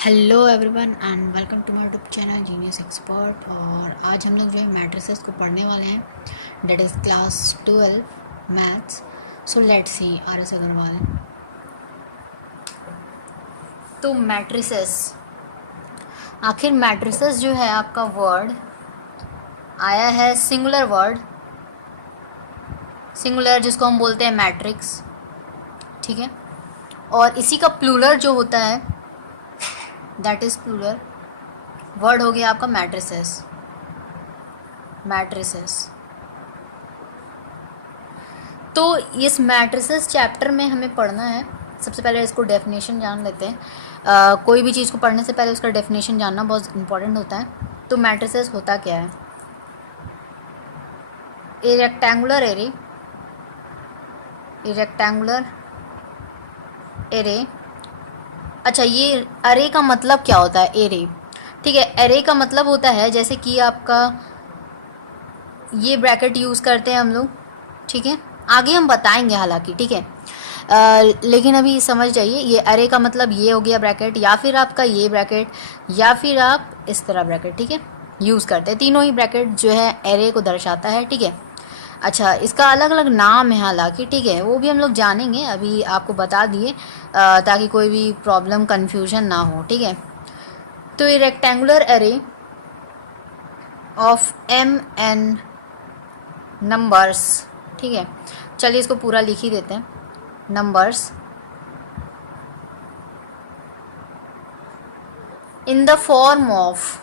Hello everyone and welcome to my YouTube channel genius expert. और आज हम लोग जो है मैट्रिसेस को पढ़ने वाले हैं, that is class 12 maths. So let's see R S Agarwal. तो मैट्रिसेस, आखिर मैट्रिसेस जो है आपका वर्ड आया है सिंगुलर वर्ड, सिंगुलर जिसको हम बोलते हैं मैट्रिक्स, ठीक है। और इसी का प्लूरल जो होता है दैट इज़ प्लूरल वर्ड हो गया आपका मैट्रिसेस। मैट्रिसेस तो इस मैट्रिसेस चैप्टर में हमें पढ़ना है। सबसे पहले इसको डेफिनेशन जान लेते हैं। कोई भी चीज़ को पढ़ने से पहले उसका डेफिनेशन जानना बहुत इंपॉर्टेंट होता है। तो मैट्रिसेस होता क्या है? ए रेक्टेंगुलर एरे, ए रेक्टेंगुलर एरे। अच्छा, ये अरे का मतलब क्या होता है? एरे, ठीक है। एरे का मतलब होता है जैसे कि आपका ये ब्रैकेट यूज़ करते हैं हम लोग, ठीक है। आगे हम बताएंगे हालांकि, ठीक है। लेकिन अभी समझ जाइए, ये अरे का मतलब ये हो गया ब्रैकेट, या फिर आपका ये ब्रैकेट, या फिर आप इस तरह ब्रैकेट, ठीक है, यूज़ करते हैं। तीनों ही ब्रैकेट जो है एरे को दर्शाता है, ठीक है। अच्छा, इसका अलग अलग नाम है हालांकि, ठीक है, वो भी हम लोग जानेंगे। अभी आपको बता दिए ताकि कोई भी प्रॉब्लम कन्फ्यूजन ना हो, ठीक है। तो ये rectangular array of m n numbers, ठीक है। चलिए इसको पूरा लिख ही देते हैं। Numbers in the form of,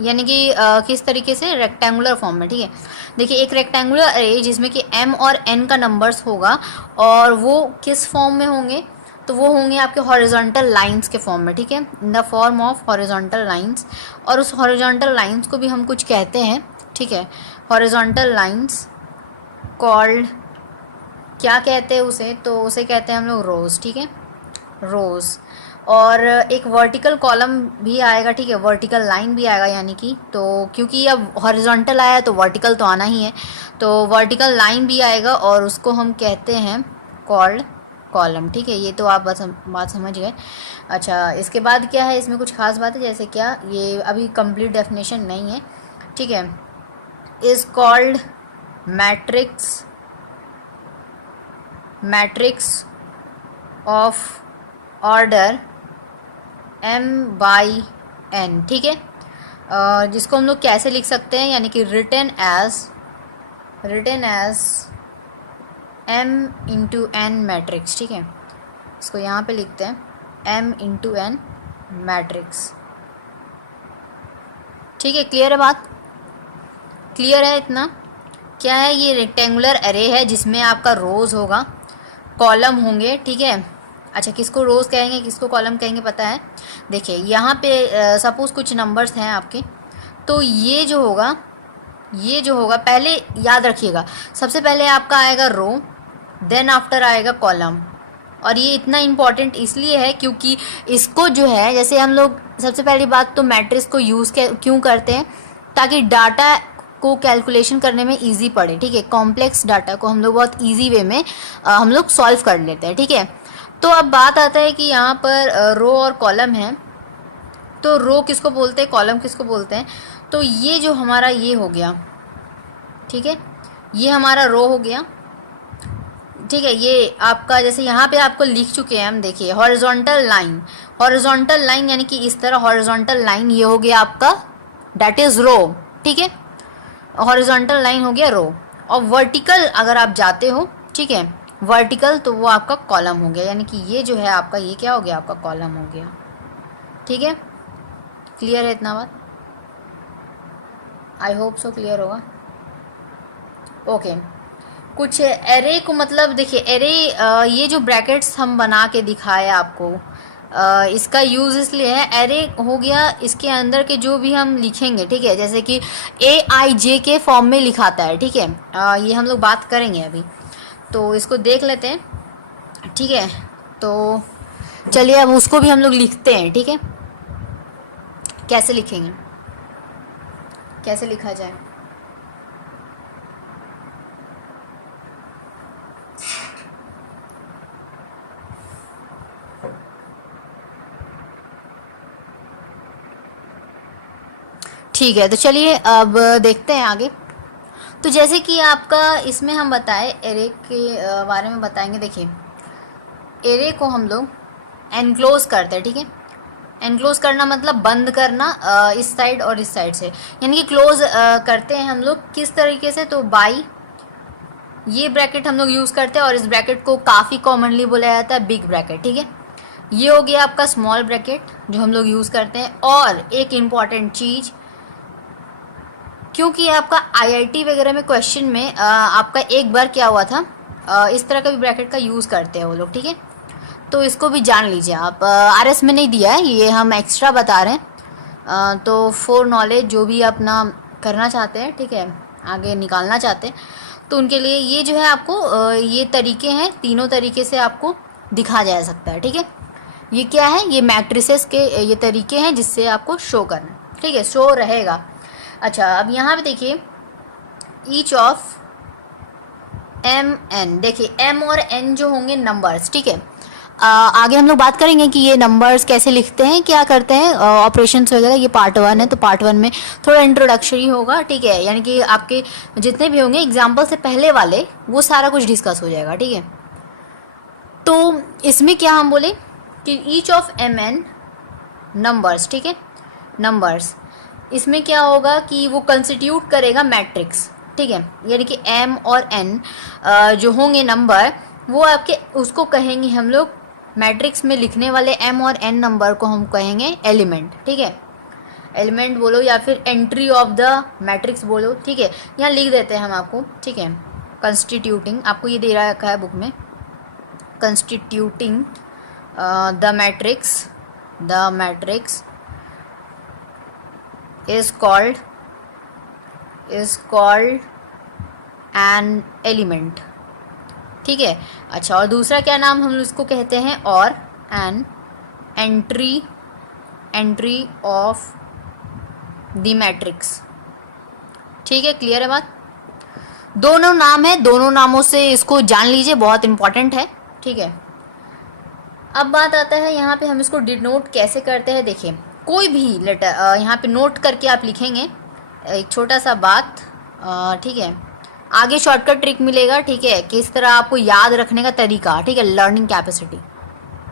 यानी कि किस तरीके से? रेक्टेंगुलर फॉर्म में, ठीक है। देखिए, एक रेक्टेंगुलर अरे जिसमें कि m और n का नंबर्स होगा, और वो किस फॉर्म में होंगे? तो वो होंगे आपके हॉरिजॉन्टल लाइंस के फॉर्म में, ठीक है, in the form of horizontal lines. और उस हॉरिजॉन्टल लाइंस को भी हम कुछ कहते हैं, ठीक है। हॉरिजॉन्टल लाइंस कॉल्ड, क्या कहते हैं उसे? तो उसे कहते हैं हम लोग रोज, ठीक है, रोज। और एक वर्टिकल कॉलम भी आएगा, ठीक है, वर्टिकल लाइन भी आएगा, यानी कि तो क्योंकि अब हॉरिजॉन्टल आया तो वर्टिकल तो आना ही है, तो वर्टिकल लाइन भी आएगा और उसको हम कहते हैं कॉल्ड कॉलम, ठीक है। ये तो आप बात समझ गए। अच्छा, इसके बाद क्या है? इसमें कुछ खास बात है, जैसे क्या, ये अभी कंप्लीट डेफिनेशन नहीं है, ठीक है। Is called matrix, matrix of order m/n, ठीक है। जिसको हम लोग कैसे लिख सकते हैं? यानी कि रिटन एज m/n मैट्रिक्स, ठीक है। इसको यहाँ पे लिखते हैं m/n मैट्रिक्स, ठीक है। क्लियर है बात? क्लियर है इतना? क्या है? ये रेक्टेंगुलर अरे है जिसमें आपका रोज होगा, कॉलम होंगे, ठीक है। अच्छा, किसको रोज कहेंगे, किसको कॉलम कहेंगे, पता है? देखिए, यहाँ पे सपोज कुछ नंबर्स हैं आपके, तो ये जो होगा पहले याद रखिएगा, सबसे पहले आपका आएगा रो, देन आफ्टर आएगा कॉलम। और ये इतना इम्पॉर्टेंट इसलिए है क्योंकि इसको जो है, जैसे हम लोग सबसे पहली बात तो मैट्रिक्स को यूज़ क्यों करते हैं? ताकि डाटा को कैलकुलेशन करने में इजी पड़े, ठीक है। कॉम्प्लेक्स डाटा को हम लोग बहुत इजी वे में हम लोग सॉल्व कर लेते हैं, ठीक है। तो अब बात आता है कि यहाँ पर रो और कॉलम है, तो रो किसको बोलते हैं, कॉलम किसको बोलते हैं? तो ये जो हमारा ये हो गया, ठीक है, ये हमारा रो हो गया, ठीक है। ये आपका, जैसे यहाँ पे आपको लिख चुके हैं हम, देखिए हॉरिजॉन्टल लाइन, हॉरिजॉन्टल लाइन यानी कि इस तरह हॉरिजॉन्टल लाइन, ये हो गया आपका दैट इज रो, ठीक है। हॉरिजॉन्टल लाइन हो गया रो, और वर्टिकल अगर आप जाते हो, ठीक है, वर्टिकल, तो वो आपका कॉलम हो गया, यानी कि ये जो है आपका, ये क्या हो गया? आपका कॉलम हो गया, ठीक है। क्लियर है इतना बात? आई होप सो क्लियर होगा। ओके, कुछ एरे को मतलब, देखिए एरे, ये जो ब्रैकेट्स हम बना के दिखाए आपको, इसका यूज़ इसलिए है, एरे हो गया, इसके अंदर के जो भी हम लिखेंगे, ठीक है, जैसे कि AIJ के फॉर्म में लिखाता है, ठीक है। ये हम लोग बात करेंगे अभी, तो इसको देख लेते हैं, ठीक है। तो चलिए अब उसको भी हम लोग लिखते हैं, ठीक है। कैसे लिखेंगे, कैसे लिखा जाए? ठीक है, तो चलिए अब देखते हैं आगे। तो जैसे कि आपका इसमें हम बताए एरे के बारे में बताएंगे। देखिए, एरे को हम लोग एनक्लोज करते हैं, ठीक है। एनक्लोज करना मतलब बंद करना इस साइड और इस साइड से, यानी कि क्लोज करते हैं हम लोग किस तरीके से, तो बाई ये ब्रैकेट हम लोग यूज़ करते हैं और इस ब्रैकेट को काफ़ी कॉमनली बोला जाता है बिग ब्रैकेट, ठीक है। ये हो गया आपका स्मॉल ब्रैकेट जो हम लोग यूज़ करते हैं। और एक इम्पॉर्टेंट चीज़, क्योंकि आपका आईआईटी वगैरह में क्वेश्चन में आपका एक बार क्या हुआ था, इस तरह का भी ब्रैकेट का यूज़ करते हैं वो लोग, ठीक है। तो इसको भी जान लीजिए आप। आरएस में नहीं दिया है, ये हम एक्स्ट्रा बता रहे हैं। तो फॉर नॉलेज जो भी अपना करना चाहते हैं, ठीक है, आगे निकालना चाहते हैं, तो उनके लिए ये जो है आपको ये तरीके हैं, तीनों तरीके से आपको दिखा जा सकता है, ठीक है। ये क्या है, ये मैट्रिसेस के ये तरीके हैं जिससे आपको शो करना, ठीक है, शो रहेगा। अच्छा, अब यहाँ पे देखिए ईच ऑफ एम एन, देखिए एम और एन जो होंगे नंबर्स, ठीक है। आगे हम लोग बात करेंगे कि ये नंबर्स कैसे लिखते हैं, क्या करते हैं, ऑपरेशंस वगैरह। ये पार्ट 1 है, तो पार्ट 1 में थोड़ा इंट्रोडक्शनी होगा, ठीक है, यानी कि आपके जितने भी होंगे एग्जाम्पल से पहले वाले वो सारा कुछ डिस्कस हो जाएगा, ठीक है। तो इसमें क्या हम बोले कि each of m n numbers, ठीक है, नंबर्स, इसमें क्या होगा कि वो कंस्टिट्यूट करेगा मैट्रिक्स, ठीक है, यानी कि एम और एन जो होंगे नंबर, वो आपके उसको कहेंगे हम लोग मैट्रिक्स में लिखने वाले एम और एन नंबर को हम कहेंगे एलिमेंट, ठीक है। एलिमेंट बोलो या फिर एंट्री ऑफ द मैट्रिक्स बोलो, ठीक है। यहाँ लिख देते हैं हम आपको, ठीक है, कंस्टिट्यूटिंग, आपको ये दे रखा है बुक में, constituting the matrix is called an element, ठीक है। अच्छा, और दूसरा क्या नाम हम इसको कहते हैं, और an entry of the matrix, ठीक है। क्लियर है बात? दोनों नाम है, दोनों नामों से इसको जान लीजिए, बहुत इंपॉर्टेंट है, ठीक है। अब बात आता है यहाँ पे हम इसको डिनोट कैसे करते हैं। देखिए, कोई भी लेटर यहाँ पे नोट करके आप लिखेंगे, एक छोटा सा बात, ठीक है। आगे शॉर्टकट ट्रिक मिलेगा, ठीक है, किस तरह आपको याद रखने का तरीका, ठीक है, लर्निंग कैपेसिटी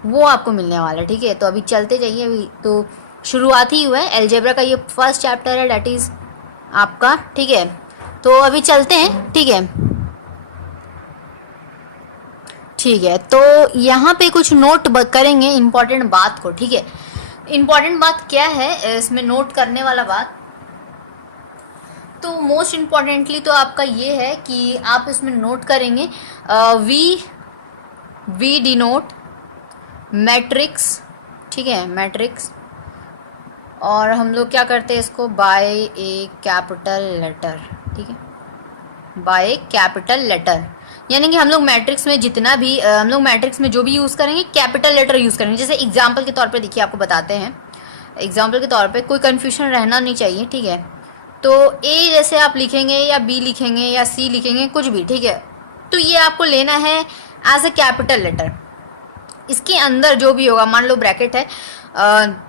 वो आपको मिलने वाला है, ठीक है। तो अभी चलते जाइए, अभी तो शुरुआत ही हुआ है, अलजेब्रा का ये फर्स्ट चैप्टर है, डैट इज़ आपका, ठीक है। तो अभी चलते हैं, ठीक है, ठीक है। तो यहाँ पे कुछ नोट करेंगे इम्पॉर्टेंट बात को, ठीक है। इम्पॉर्टेंट बात क्या है इसमें नोट करने वाला बात, तो मोस्ट इम्पॉर्टेंटली तो आपका ये है कि आप इसमें नोट करेंगे वी डिनोट मैट्रिक्स, ठीक है, मैट्रिक्स, और हम लोग क्या करते हैं इसको बाय ए कैपिटल लेटर, ठीक है, बाय ए कैपिटल लेटर, यानी कि हम लोग मैट्रिक्स में जितना भी हम लोग मैट्रिक्स में जो भी यूज़ करेंगे कैपिटल लेटर यूज़ करेंगे। जैसे एग्जांपल के तौर पे देखिए, आपको बताते हैं, एग्जांपल के तौर पे कोई कन्फ्यूजन रहना नहीं चाहिए, ठीक है। तो ए जैसे आप लिखेंगे या बी लिखेंगे या सी लिखेंगे, कुछ भी, ठीक है, तो ये आपको लेना है एज ए कैपिटल लेटर। इसके अंदर जो भी होगा, मान लो ब्रैकेट है,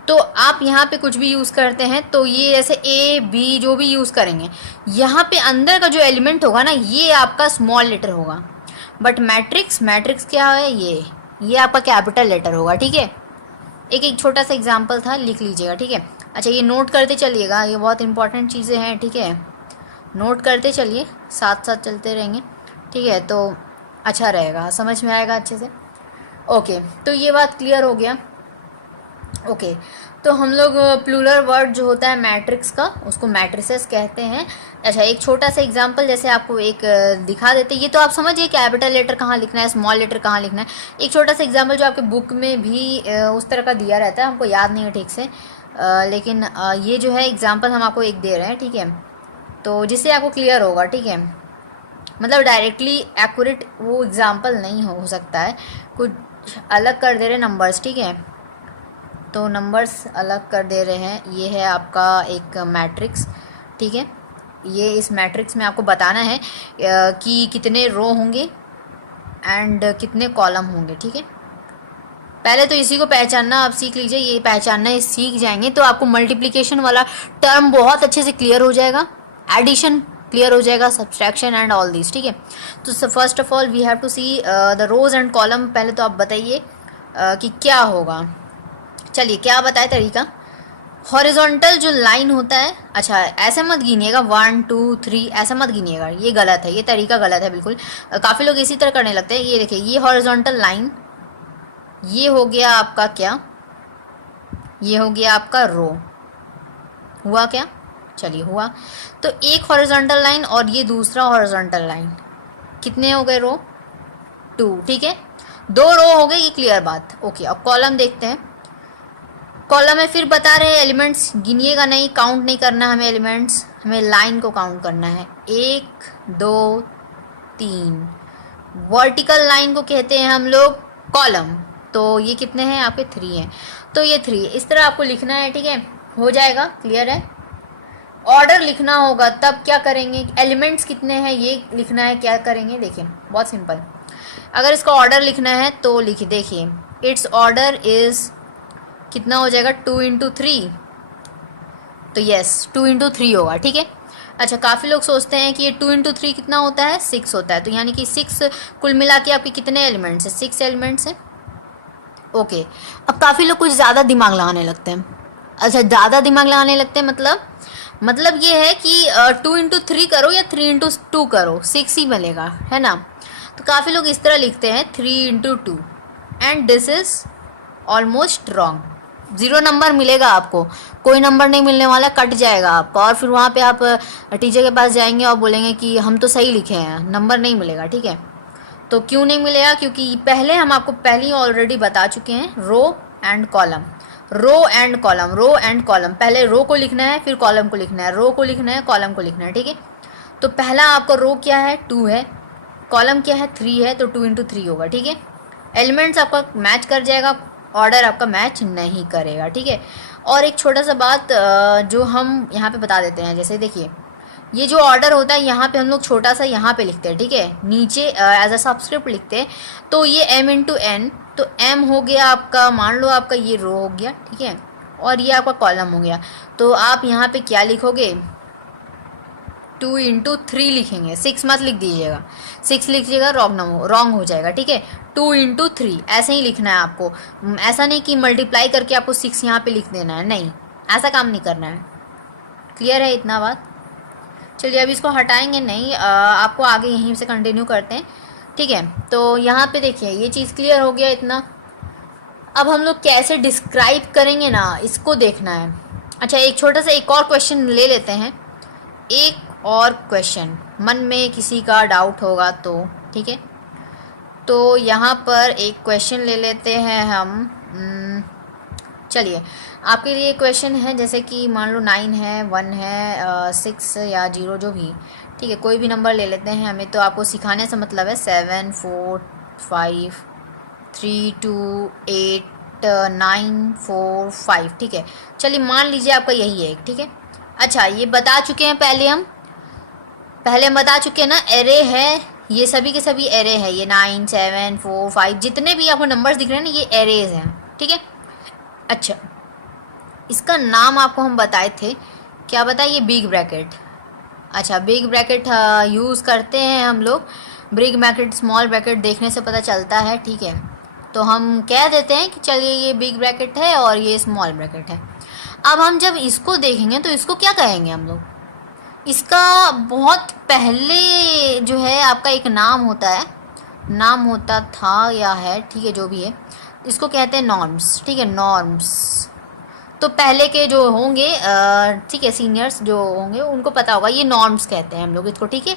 तो आप यहाँ पे कुछ भी यूज़ करते हैं, तो ये जैसे ए बी जो भी यूज़ करेंगे, यहाँ पे अंदर का जो एलिमेंट होगा ना, ये आपका स्मॉल लेटर होगा। बट मैट्रिक्स क्या है, ये आपका कैपिटल लेटर होगा, ठीक है। एक छोटा सा एग्जाम्पल था, लिख लीजिएगा, ठीक है। अच्छा, ये नोट करते चलिएगा, ये बहुत इंपॉर्टेंट चीज़ें हैं, ठीक है, नोट करते चलिए, साथ साथ चलते रहेंगे, ठीक है, तो अच्छा रहेगा, समझ में आएगा अच्छे से। ओके, तो ये बात क्लियर हो गया। ओके, तो हम लोग प्लूरल वर्ड जो होता है मैट्रिक्स का, उसको मैट्रिसेस कहते हैं। अच्छा, एक छोटा सा एग्जांपल जैसे आपको एक दिखा देते, ये तो आप समझिए कैपिटल लेटर कहाँ लिखना है, स्मॉल लेटर कहाँ लिखना है। एक छोटा सा एग्जांपल जो आपके बुक में भी उस तरह का दिया रहता है, हमको याद नहीं है ठीक से, लेकिन ये जो है एग्जांपल हम आपको एक दे रहे हैं, ठीक है, तो जिससे आपको क्लियर होगा, ठीक है। मतलब डायरेक्टली एक्यूरेट वो एग्जांपल नहीं हो सकता है, कुछ अलग कर दे रहे नंबर्स, ठीक है, तो नंबर्स अलग कर दे रहे हैं। ये है आपका एक मैट्रिक्स, ठीक है, ये इस मैट्रिक्स में आपको बताना है कि कितने रो होंगे एंड कितने कॉलम होंगे, ठीक है। पहले तो इसी को पहचानना आप सीख लीजिए, ये पहचानना सीख जाएंगे तो आपको मल्टीप्लिकेशन वाला टर्म बहुत अच्छे से क्लियर हो जाएगा, एडिशन क्लियर हो जाएगा, सब्सट्रैक्शन एंड ऑल दिस, ठीक है। तो first of all we have to see the rows and column. पहले तो आप बताइए कि क्या होगा। चलिए क्या बताए तरीका। हॉरिजॉन्टल जो लाइन होता है, अच्छा ऐसे मत गिनिएगा 1 2 3 ऐसा मत गिनिएगा, ये गलत है, ये तरीका गलत है बिल्कुल। काफ़ी लोग इसी तरह करने लगते हैं। ये देखिए, ये हॉरिजॉन्टल लाइन, ये हो गया आपका क्या, ये हो गया आपका रो। हुआ क्या, चलिए हुआ। तो एक हॉरिजॉन्टल लाइन और ये दूसरा हॉरिजॉन्टल लाइन, कितने हो गए रो, 2, ठीक है। 2 रो हो गए, ये क्लियर बात, ओके। अब कॉलम देखते हैं। कॉलम में फिर बता रहे हैं एलिमेंट्स गिनिएगा नहीं, काउंट नहीं करना हमें एलिमेंट्स, हमें लाइन को काउंट करना है। 1 2 3, वर्टिकल लाइन को कहते हैं हम लोग कॉलम। तो ये कितने हैं आपके, 3 हैं, तो ये 3 इस तरह आपको लिखना है, ठीक है। हो जाएगा, क्लियर है। ऑर्डर लिखना होगा, तब क्या करेंगे, एलिमेंट्स कितने हैं ये लिखना है, क्या करेंगे देखिए, बहुत सिंपल। अगर इसका ऑर्डर लिखना है तो लिखिए, देखिए इट्स ऑर्डर इज कितना हो जाएगा, 2 × 3, तो यस 2 × 3 होगा, ठीक है। अच्छा, काफ़ी लोग सोचते हैं कि ये 2 × 3 कितना होता है, 6 होता है, तो यानी कि 6 कुल मिला के आपके कितने एलिमेंट्स हैं, 6 एलिमेंट्स हैं, ओके। अब काफ़ी लोग कुछ ज़्यादा दिमाग लगाने लगते हैं। अच्छा, ज़्यादा दिमाग लगाने लगते हैं मतलब ये है कि 2 × 3 करो या 3 × 2 करो, 6 ही मिलेगा, है ना। तो काफ़ी लोग इस तरह लिखते हैं 3 × 2, and this is almost wrong. 0 number मिलेगा आपको, कोई नंबर नहीं मिलने वाला, कट जाएगा आपका, और फिर वहाँ पे आप टीचर के पास जाएंगे और बोलेंगे कि हम तो सही लिखे हैं, नंबर नहीं मिलेगा, ठीक है। तो क्यों नहीं मिलेगा, क्योंकि पहले हम आपको पहले ही ऑलरेडी बता चुके हैं, row and column, row and column, row and column. पहले रो को लिखना है, फिर कॉलम को लिखना है, रो को लिखना है, कॉलम को लिखना है, ठीक है। तो पहला आपका रो क्या है, 2 है, कॉलम क्या है, 3 है, तो 2 × 3 होगा, ठीक है। एलिमेंट्स आपका मैच कर जाएगा, ऑर्डर आपका मैच नहीं करेगा, ठीक है। और एक छोटा सा बात जो हम यहाँ पे बता देते हैं, जैसे देखिए ये जो ऑर्डर होता है यहाँ पे हम लोग छोटा सा यहाँ पे लिखते हैं, ठीक है, नीचे एज अ सबस्क्रिप्ट लिखते हैं, तो ये m × n, तो m हो गया आपका, मान लो आपका ये रो हो गया, ठीक है, और ये आपका कॉलम हो गया। तो आप यहाँ पे क्या लिखोगे, 2 × 3 लिखेंगे, 6 मत लिख दीजिएगा, 6 लिखिएगा रॉन्ग हो जाएगा, ठीक है। 2 × 3 ऐसे ही लिखना है आपको, ऐसा नहीं कि मल्टीप्लाई करके आपको 6 यहाँ पे लिख देना है, नहीं, ऐसा काम नहीं करना है। क्लियर है इतना बात। चलिए अब इसको हटाएंगे नहीं, आपको आगे यहीं से कंटिन्यू करते हैं, ठीक है। तो यहाँ पे देखिए ये चीज़ क्लियर हो गया इतना। अब हम लोग कैसे डिस्क्राइब करेंगे ना, इसको देखना है। अच्छा, एक छोटा सा एक और क्वेश्चन ले लेते हैं, एक और क्वेश्चन, मन में किसी का डाउट होगा तो, ठीक है। तो यहाँ पर एक क्वेश्चन ले लेते हैं हम। चलिए आपके लिए क्वेश्चन है, जैसे कि मान लो 9 है, 1 है, 6 या 0 जो भी, ठीक है, कोई भी नंबर ले लेते हैं। हमें तो आपको सिखाने से मतलब है, 7 4 5 3 2 8 9 4 5, ठीक है। चलिए मान लीजिए आपका यही है, ठीक है। अच्छा, ये बता चुके हैं पहले बता चुके हैं ना, एरे है, ये सभी के सभी एरे है, ये 9 7 4 5 जितने भी आपको नंबर्स दिख रहे हैं ना, ये एरेज हैं, ठीक है। अच्छा, इसका नाम आपको हम बताए थे, क्या बताइए, बिग ब्रैकेट। अच्छा, बिग ब्रैकेट यूज़ करते हैं हम लोग, बिग ब्रैकेट स्मॉल ब्रैकेट देखने से पता चलता है, ठीक है। तो हम कह देते हैं कि चलिए ये बिग ब्रैकेट है और ये स्मॉल ब्रैकेट है। अब हम जब इसको देखेंगे तो इसको क्या कहेंगे हम लोग, इसका बहुत पहले जो है आपका एक नाम होता है, नाम होता था या है, ठीक है, जो भी है, इसको कहते हैं नॉर्म्स, ठीक है, नॉर्म्स। तो पहले के जो होंगे, ठीक है, सीनियर्स जो होंगे उनको पता होगा, ये नॉर्म्स कहते हैं हम लोग इसको, ठीक है,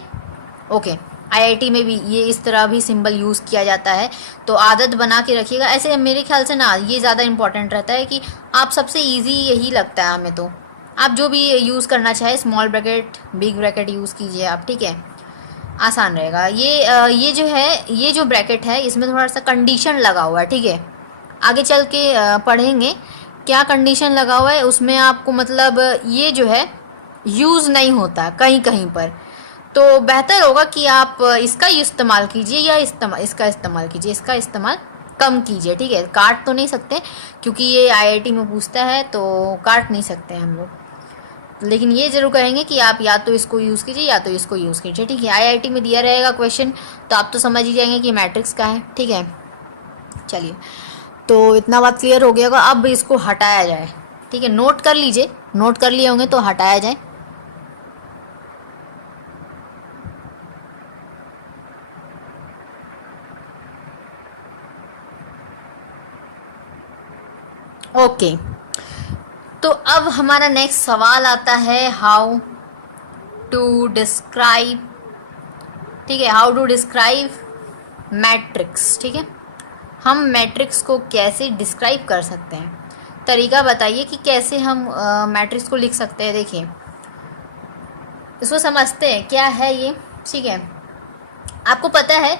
ओके। आईआईटी में भी ये इस तरह भी सिंबल यूज़ किया जाता है, तो आदत बना के रखिएगा। ऐसे मेरे ख्याल से ना ये ज़्यादा इंपॉर्टेंट रहता है कि आप सबसे ईजी यही लगता है हमें, तो आप जो भी यूज़ करना चाहे, small bracket big bracket use कीजिए आप, ठीक है, आसान रहेगा। ये जो है, ये जो ब्रैकेट है इसमें थोड़ा सा कंडीशन लगा हुआ है, ठीक है, आगे चल के पढ़ेंगे क्या कंडीशन लगा हुआ है उसमें, आपको मतलब ये जो है यूज़ नहीं होता कहीं कहीं पर, तो बेहतर होगा कि आप इसका इस्तेमाल कीजिए या इसका इस्तेमाल कीजिए, इसका इस्तेमाल कम कीजिए, ठीक है। काट तो नहीं सकते क्योंकि ये आईआईटी में पूछता है, तो काट नहीं सकते हम लोग, लेकिन ये जरूर कहेंगे कि आप या तो इसको यूज़ कीजिए या तो इसको यूज़ कीजिए, ठीक है। आईआईटी में दिया रहेगा क्वेश्चन, तो आप तो समझ ही जाएंगे कि मैट्रिक्स का है, ठीक है। चलिए, तो इतना बात क्लियर हो गया होगा। अब इसको हटाया जाए, ठीक है। नोट कर लीजिए, नोट कर लिए होंगे तो हटाया जाए। ओके, तो अब हमारा नेक्स्ट सवाल आता है, हाउ टू डिस्क्राइब, ठीक है, हाउ टू डिस्क्राइब मैट्रिक्स, ठीक है। हम मैट्रिक्स को कैसे डिस्क्राइब कर सकते हैं, तरीका बताइए कि कैसे हम मैट्रिक्स को लिख सकते हैं। देखिए, इसको समझते हैं क्या है ये, ठीक है। आपको पता है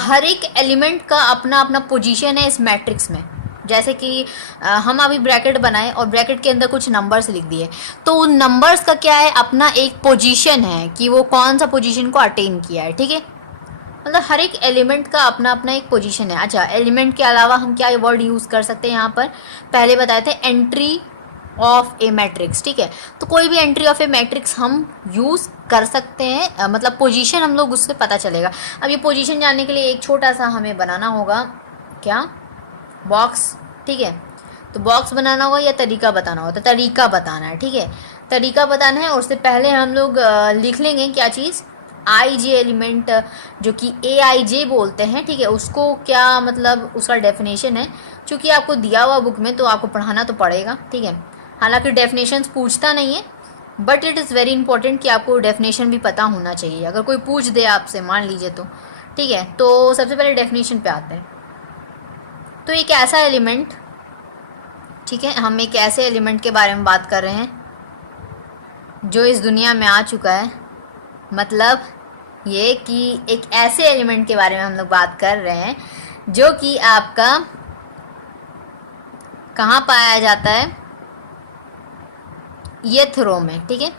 हर एक एलिमेंट का अपना अपना पोजीशन है इस मैट्रिक्स में। जैसे कि हम अभी ब्रैकेट बनाए और ब्रैकेट के अंदर कुछ नंबर्स लिख दिए, तो उन नंबर्स का क्या है, अपना एक पोजीशन है कि वो कौन सा पोजीशन को अटेन किया है, ठीक है। मतलब हर एक एलिमेंट का अपना अपना एक पोजीशन है। अच्छा, एलिमेंट के अलावा हम क्या वर्ड यूज़ कर सकते हैं यहाँ पर, पहले बताए थे एंट्री ऑफ ए मैट्रिक्स, ठीक है। तो कोई भी एंट्री ऑफ ए मैट्रिक्स हम यूज़ कर सकते हैं, मतलब पोजीशन हम लोग उससे पता चलेगा। अब ये पोजीशन जानने के लिए एक छोटा सा हमें बनाना होगा, क्या, बॉक्स, ठीक है। तो बॉक्स बनाना होगा या तरीका बताना होगा, तो तरीका बताना है, ठीक है। तरीका बताना है, और उससे पहले हम लोग लिख लेंगे क्या चीज़, आई जे एलिमेंट, जो कि ए आई जे बोलते हैं, ठीक है। उसको क्या मतलब उसका डेफिनेशन है, चूँकि आपको दिया हुआ बुक में तो आपको पढ़ाना तो पड़ेगा, ठीक है। हालांकि डेफिनेशंस पूछता नहीं है, but it is very important कि आपको डेफिनेशन भी पता होना चाहिए, अगर कोई पूछ दे आपसे, मान लीजिए, तो ठीक है। तो सबसे पहले डेफिनेशन पे आते हैं। तो एक ऐसा एलिमेंट, ठीक है, हम एक ऐसे एलिमेंट के बारे में बात कर रहे हैं जो इस दुनिया में आ चुका है, मतलब ये कि एक ऐसे एलिमेंट के बारे में हम लोग बात कर रहे हैं जो कि आपका कहाँ पाया जाता है, येथ रो में, ठीक है।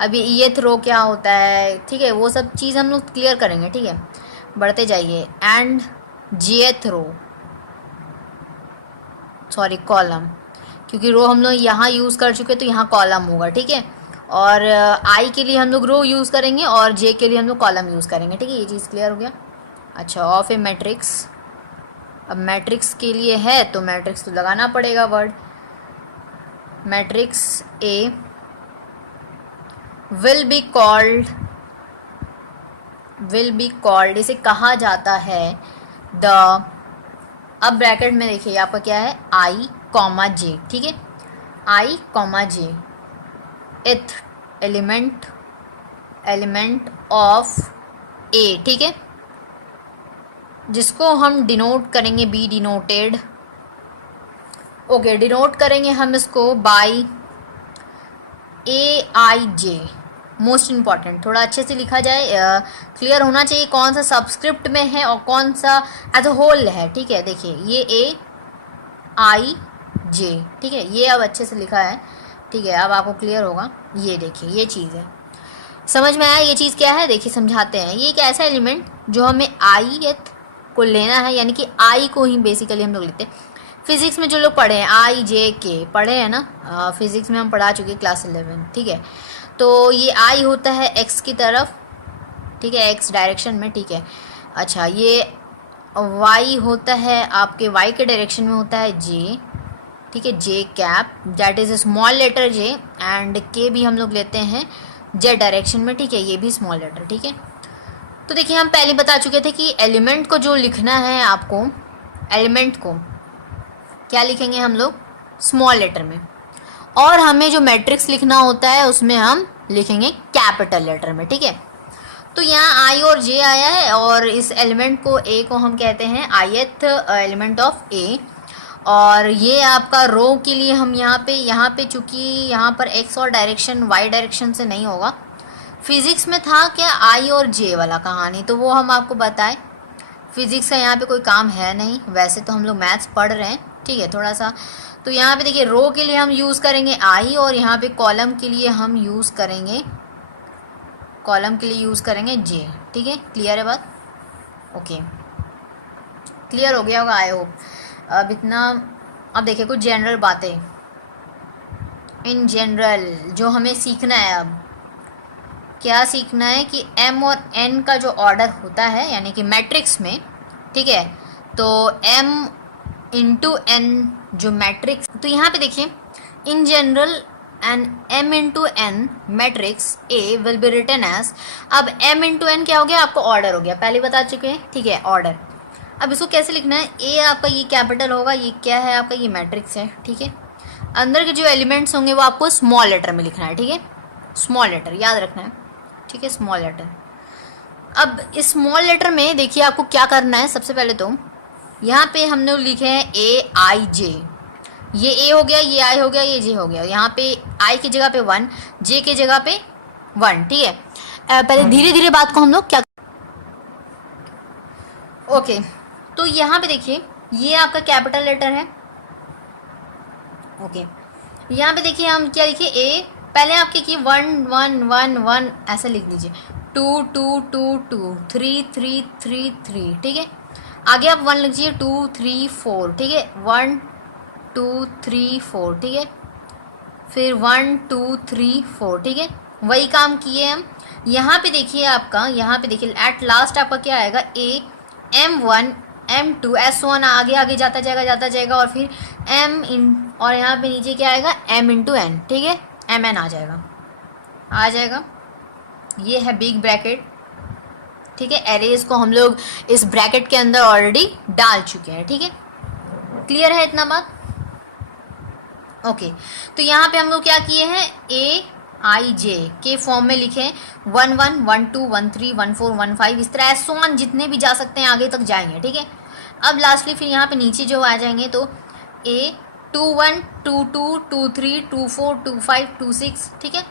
अभी येथ रो क्या होता है, ठीक है, वो सब चीज़ हम लोग क्लियर करेंगे, ठीक है। बढ़ते जाइए, एंड जेथ रो, सॉरी कॉलम, क्योंकि रो हम लोग यहाँ यूज़ कर चुके तो यहाँ कॉलम होगा, ठीक है। और आई के लिए हम लोग रो यूज़ करेंगे और जे के लिए हम लोग कॉलम यूज़ करेंगे, ठीक है। ये चीज़ क्लियर हो गया। अच्छा, ऑफ ए मैट्रिक्स, अब मैट्रिक्स के लिए है तो मैट्रिक्स तो लगाना पड़ेगा word, matrix A will be called, इसे कहा जाता है द, अब ब्रैकेट में देखिए आपका क्या है, आई कॉमा जे, ठीक है, आई कॉमा जे, इथ एलिमेंट ऑफ ए, ठीक है, जिसको हम डिनोट करेंगे, बी डिनोटेड, ओके, डिनोट करेंगे हम इसको by A I J. Most important, थोड़ा अच्छे से लिखा जाए, क्लियर होना चाहिए कौन सा सबस्क्रिप्ट में है और कौन सा एज अ होल है, ठीक है। देखिए, ये ए आई जे, ठीक है, ये अब अच्छे से लिखा है, ठीक है। अब आपको क्लियर होगा, ये देखिए ये चीज़ है, समझ में आया ये चीज़ क्या है। देखिए समझाते हैं, ये एक ऐसा एलिमेंट जो हमें आई को लेना है, यानी कि आई को ही बेसिकली हम लोग लेते हैं। फिजिक्स में जो लोग पढ़े हैं, आई जे के पढ़े हैं ना, फिजिक्स में हम पढ़ा चुके क्लास 11, ठीक है। तो ये आई होता है एक्स की तरफ, ठीक है, एक्स डायरेक्शन में, ठीक है। अच्छा, ये वाई होता है आपके वाई के डायरेक्शन में होता है जे, ठीक है, J cap, that is small letter J, and K भी हम लोग लेते हैं जेड डायरेक्शन में, ठीक है, ये भी स्मॉल लेटर, ठीक है। तो देखिए, हम पहले बता चुके थे कि एलिमेंट को जो लिखना है आपको, एलिमेंट को क्या लिखेंगे हम लोग, स्मॉल लेटर में, और हमें जो मैट्रिक्स लिखना होता है उसमें हम लिखेंगे कैपिटल लेटर में, ठीक है। तो यहाँ आई और जे आया है, और इस एलिमेंट को ए को हम कहते हैं आईएथ एलिमेंट ऑफ ए, और ये आपका रो के लिए हम यहाँ पे चूँकि यहाँ पर एक्स और डायरेक्शन वाई डायरेक्शन से नहीं होगा, फिज़िक्स में था क्या आई और जे वाला कहानी, तो वो हम आपको बताएं, फिज़िक्स का यहाँ पे कोई काम है नहीं, वैसे तो हम लोग मैथ्स पढ़ रहे हैं, ठीक है, थोड़ा सा। तो यहाँ पे देखिए, रो के लिए हम यूज़ करेंगे आई, और यहाँ पे कॉलम के लिए हम यूज़ करेंगे जे, ठीक है, क्लियर है बात, ओके। क्लियर हो गया होगा आई होप। अब इतना, अब देखिए कुछ जनरल बातें इन जनरल जो हमें सीखना है। अब क्या सीखना है कि m और n का जो ऑर्डर होता है यानी कि मैट्रिक्स में, ठीक है, तो m इंटू n जो मैट्रिक्स, तो यहाँ पे देखिए in general and m into n matrix A will be written as, अब m इंटू n क्या हो गया, आपको ऑर्डर हो गया, पहले बता चुके हैं, ठीक है, ऑर्डर। अब इसको कैसे लिखना है, A आपका ये कैपिटल होगा, ये क्या है आपका, ये मैट्रिक्स है, ठीक है। अंदर के जो एलिमेंट्स होंगे वो आपको स्मॉल लेटर में लिखना है, ठीक है, स्मॉल लेटर याद रखना है, ठीक है, स्मॉल लेटर। अब इस स्मॉल लेटर में देखिए आपको क्या करना है, सबसे पहले तो यहाँ पे हमने लिखे हैं AIJ, ये A हो गया, ये I हो गया, ये J हो गया, यहाँ पे I की जगह पे 1, J की जगह पे 1, ठीक है। पहले धीरे धीरे बात को हम लोग क्या, ओके, तो यहाँ पे देखिए ये आपका कैपिटल लेटर है, ओके। यहाँ पे देखिए हम क्या लिखे, A, पहले आप क्या किए 1 1 1 1 ऐसा लिख दीजिए, 2 2 2 2 3 3 3 3, ठीक है। आगे आप 1 लिखिए 2 3 4, ठीक है, 1 2 3 4, ठीक है, फिर 1 2 3 4, ठीक है, वही काम किए हम। यहाँ पे देखिए आपका, यहाँ पे देखिए एट लास्ट आपका क्या आएगा, A M1 M2 S1 आगे आगे जाता जाएगा और फिर M इन, और यहाँ पे नीचे क्या आएगा M इंटू N, ठीक है, MN आ जाएगा। ये है बिग ब्रैकेट, ठीक है। एरेज को हम लोग इस ब्रैकेट के अंदर ऑलरेडी डाल चुके हैं, ठीक है, क्लियर है इतना बात, ओके। तो यहाँ पे हम लोग क्या किए हैं, AIJ के फॉर्म में लिखे 1 1 1 2 1 3 1 4 1 5, इस तरह S1 जितने भी जा सकते हैं आगे तक जाएंगे, ठीक है। अब लास्टली फिर यहाँ पे नीचे जो आ जाएंगे तो A 2 1 2 2 2 3 2 4 2 5 2 6, ठीक है।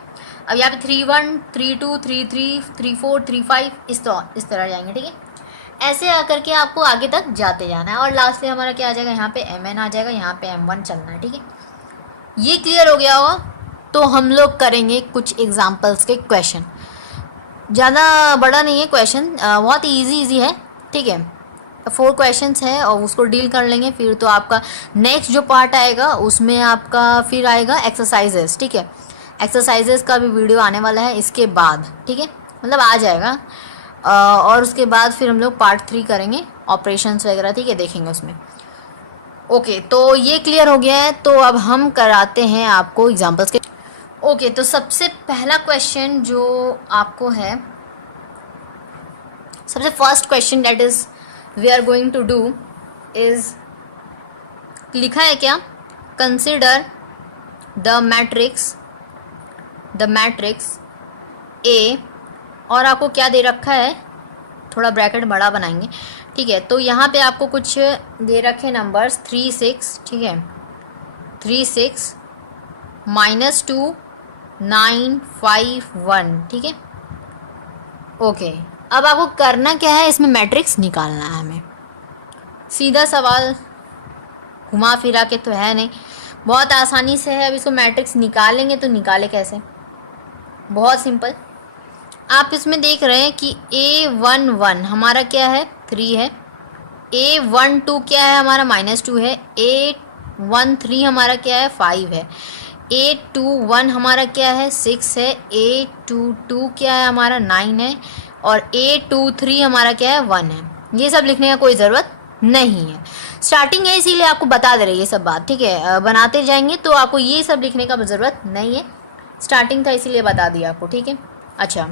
अब यहाँ पे 3 1 3 2 3 3 3 4 3 5 इस तरह जाएंगे, ठीक है। ऐसे आकर के आपको आगे तक जाते जाना है और लास्टली हमारा क्या आ जाएगा, यहाँ पे MN आ जाएगा, यहाँ पे M1 चलना है, ठीक है। ये क्लियर हो गया होगा। तो हम लोग करेंगे कुछ एग्जाम्पल्स के क्वेश्चन, ज़्यादा बड़ा नहीं है क्वेश्चन, बहुत इजी है, ठीक है। 4 क्वेश्चंस है और उसको डील कर लेंगे, फिर तो आपका नेक्स्ट जो पार्ट आएगा उसमें आपका फिर आएगा एक्सरसाइजेस, ठीक है। एक्सरसाइजेस का भी वीडियो आने वाला है इसके बाद, ठीक है, मतलब आ जाएगा। और उसके बाद फिर हम लोग पार्ट 3 करेंगे ऑपरेशंस वगैरह, ठीक है, देखेंगे उसमें, ओके। तो ये क्लियर हो गया है, तो अब हम कराते हैं आपको एग्जाम्पल्स के, ओके। तो सबसे पहला क्वेश्चन जो आपको है, सबसे first question that is we are going to do is, लिखा है क्या, कंसिडर द मैट्रिक्स A, और आपको क्या दे रखा है, थोड़ा ब्रैकेट बड़ा बनाएंगे, ठीक है। तो यहाँ पे आपको कुछ दे रखे नंबर्स 3 6, ठीक है, 3 6 -2 9 5 1, ठीक है, ओके। अब आपको करना क्या है, इसमें मैट्रिक्स निकालना है हमें, सीधा सवाल, घुमा फिरा के तो है नहीं, बहुत आसानी से है। अब इसको मैट्रिक्स निकालेंगे तो निकाले कैसे, बहुत सिंपल। आप इसमें देख रहे हैं कि A1 1 हमारा क्या है, 3 है, A1 2 क्या है हमारा, -2 है, A1 3 हमारा क्या है, 5 है, A2 1 हमारा क्या है, 6 है, A2 2 क्या है हमारा, 9 है, और A2 3 हमारा क्या है, 1 है। ये सब लिखने का कोई ज़रूरत नहीं है, स्टार्टिंग है इसीलिए आपको बता दे रही है ये सब बात, ठीक है। बनाते जाएंगे तो आपको ये सब लिखने का ज़रूरत नहीं है, स्टार्टिंग था इसीलिए बता दिया आपको, ठीक है। अच्छा,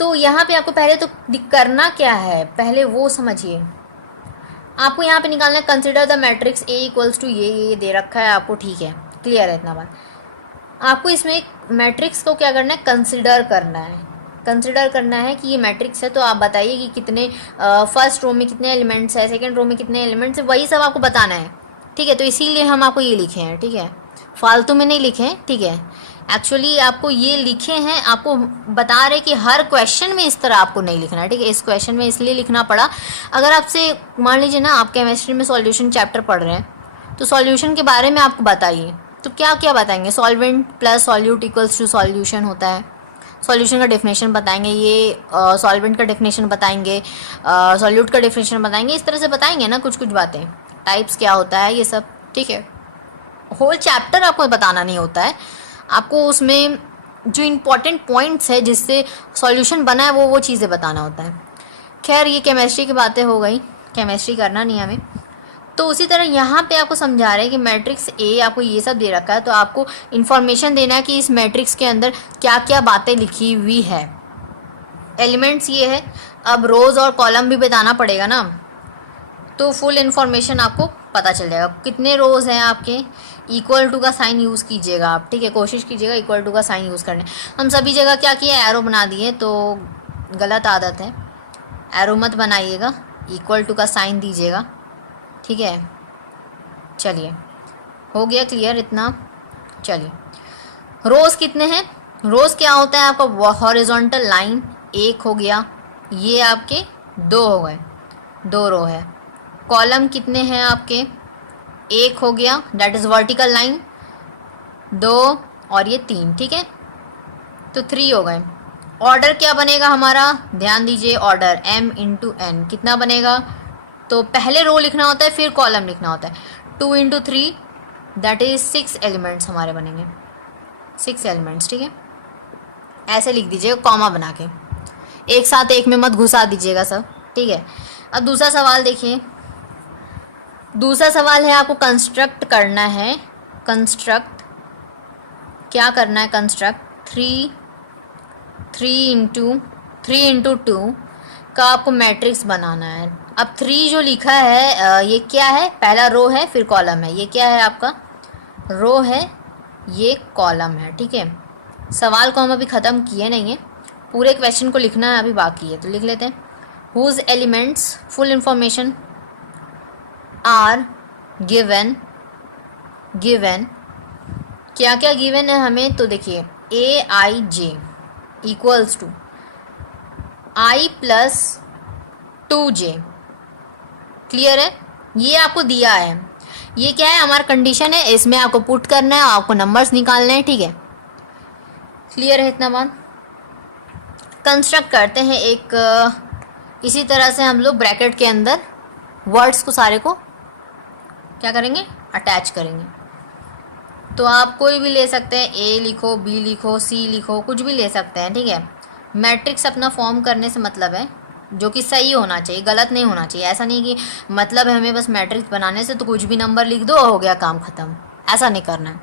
तो यहाँ पे आपको पहले तो करना क्या है, पहले वो समझिए। आपको यहाँ पे निकालना है consider the matrix A equals to ये दे रखा है आपको, ठीक है, क्लियर है इतना बात। आपको इसमें एक मैट्रिक्स को क्या करना है, कंसिडर करना है कि ये मैट्रिक्स है, तो आप बताइए कि कितने फर्स्ट रो में कितने एलिमेंट्स है, सेकंड रो में कितने एलिमेंट्स है, वही सब आपको बताना है, ठीक है। तो इसीलिए हम आपको ये लिखे हैं, ठीक है, फालतू में नहीं लिखे हैं, ठीक है। एक्चुअली आपको ये लिखे हैं, आपको बता रहे कि हर क्वेश्चन में इस तरह आपको नहीं लिखना है, ठीक है। इस क्वेश्चन में इसलिए लिखना पड़ा, अगर आपसे मान लीजिए ना आप केमिस्ट्री में सॉल्यूशन चैप्टर पढ़ रहे हैं तो सॉल्यूशन के बारे में आपको बताइए, तो क्या क्या बताएंगे, solvent plus solute equals to solution होता है, सॉल्यूशन का डेफिनेशन बताएंगे, ये सॉल्वेंट का डेफिनेशन बताएंगे, सॉल्यूट का डेफिनेशन बताएंगे, इस तरह से बताएंगे ना कुछ कुछ बातें, टाइप्स क्या होता है ये सब, ठीक है। होल चैप्टर आपको बताना नहीं होता है, आपको उसमें जो इम्पोर्टेंट पॉइंट्स है जिससे सॉल्यूशन बना है वो चीज़ें बताना होता है। खैर ये केमिस्ट्री की बातें हो गई, केमिस्ट्री करना नहीं हमें। तो उसी तरह यहाँ पे आपको समझा रहे हैं कि मैट्रिक्स ए आपको ये सब दे रखा है, तो आपको इन्फॉर्मेशन देना है कि इस मैट्रिक्स के अंदर क्या क्या बातें लिखी हुई है। एलिमेंट्स ये है, अब रोज़ और कॉलम भी बताना पड़ेगा ना, तो फुल इन्फॉर्मेशन आपको पता चल जाएगा। कितने रोज़ हैं आपके, इक्वल टू का साइन यूज़ कीजिएगा आप, ठीक है, कोशिश कीजिएगा इक्वल टू का साइन यूज़ करने। हम सभी जगह क्या किए, एरो बना दिए, तो गलत आदत है, एरो मत बनाइएगा, इक्वल टू का साइन दीजिएगा, ठीक है। चलिए हो गया क्लियर इतना। चलिए रोज़ कितने हैं, रोज़ क्या होता है आपका हॉरिजॉन्टल लाइन, एक हो गया, ये आपके दो हो गए, दो रो है। कॉलम कितने हैं आपके, एक हो गया, दैट इज़ वर्टिकल लाइन, दो और ये तीन, ठीक है, तो 3 हो गए। ऑर्डर क्या बनेगा हमारा, ध्यान दीजिए, ऑर्डर m इंटू एन कितना बनेगा, तो पहले रो लिखना होता है फिर कॉलम लिखना होता है, 2 इंटू 3 दैट इज़ 6 एलिमेंट्स हमारे बनेंगे, 6 एलिमेंट्स, ठीक है। ऐसे लिख दीजिएगा कॉमा बना के, एक साथ एक में मत घुसा दीजिएगा सब, ठीक है। अब दूसरा सवाल देखिए, दूसरा सवाल है आपको कंस्ट्रक्ट करना है, कंस्ट्रक्ट क्या करना है, कंस्ट्रक्ट 3 इंटू 2 का आपको मैट्रिक्स बनाना है। अब 3 जो लिखा है ये क्या है, पहला रो है फिर कॉलम है, ये क्या है आपका रो है, ये कॉलम है, ठीक है। सवाल को हम अभी ख़त्म किए नहीं है, पूरे क्वेश्चन को लिखना है अभी बाकी है, तो लिख लेते हैं। Whose elements, full information, are given क्या क्या गिवन है हमें, तो देखिए AIJ equals to I plus 2J, clear है, ये आपको दिया है, ये क्या है हमारा कंडीशन है, इसमें आपको पुट करना है, आपको नंबर्स निकालने हैं, ठीक है। क्लियर है इतना बात। कंस्ट्रक्ट करते हैं एक इसी तरह से हम लोग ब्रैकेट के अंदर वर्ड्स को सारे को क्या करेंगे, अटैच करेंगे। तो आप कोई भी ले सकते हैं, A लिखो, B लिखो, C लिखो, कुछ भी ले सकते हैं, ठीक है। मैट्रिक्स अपना फॉर्म करने से मतलब है, जो कि सही होना चाहिए, गलत नहीं होना चाहिए। ऐसा नहीं कि मतलब है हमें बस मैट्रिक्स बनाने से तो कुछ भी नंबर लिख दो हो गया काम ख़त्म, ऐसा नहीं करना है।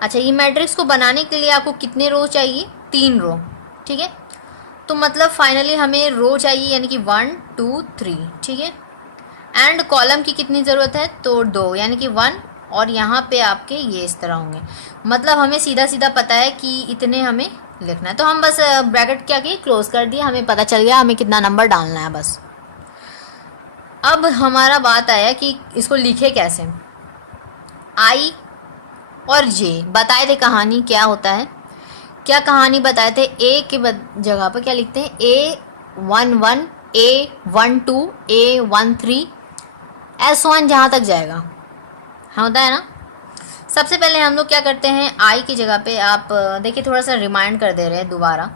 अच्छा, ये मैट्रिक्स को बनाने के लिए आपको कितने रो चाहिए, 3 रो, ठीक है। तो मतलब फाइनली हमें रो चाहिए, यानी कि 1 2 3, ठीक है। एंड कॉलम की कितनी ज़रूरत है, तो 2, यानी कि 1, और यहाँ पे आपके ये इस तरह होंगे। मतलब हमें सीधा सीधा पता है कि इतने हमें लिखना है, तो हम बस ब्रैकेट क्या किए, क्लोज कर दिया, हमें पता चल गया हमें कितना नंबर डालना है बस। अब हमारा बात आया कि इसको लिखे कैसे। I और J बताए थे कहानी क्या होता है, क्या कहानी बताए थे, A के जगह पर क्या लिखते हैं, A11 A12 A13 S1 जहाँ तक जाएगा, हाँ होता है ना। सबसे पहले हम लोग क्या करते हैं, I की जगह पे आप देखिए थोड़ा सा रिमाइंड कर दे रहे हैं दोबारा,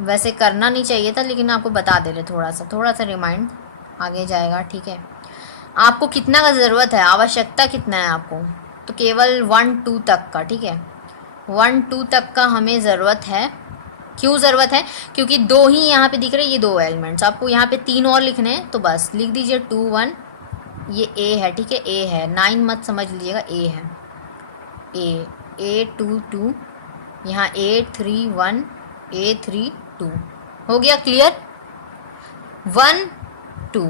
वैसे करना नहीं चाहिए था लेकिन आपको बता दे रहे, थोड़ा सा रिमाइंड आगे जाएगा, ठीक है। आपको कितना का ज़रूरत है, आवश्यकता कितना है आपको, तो केवल 1 2 तक का, ठीक है। 1 2 तक का हमें ज़रूरत है। क्यों ज़रूरत है, क्योंकि 2 ही यहाँ पे दिख रहे, ये 2 एलिमेंट्स, आपको यहाँ पे 3 और लिखने हैं, तो बस लिख दीजिए 2 1, ये A है, ठीक है, A है, 9 मत समझ लीजिएगा, A है, A 2 2, यहाँ A31 A32 हो गया क्लियर। 1 2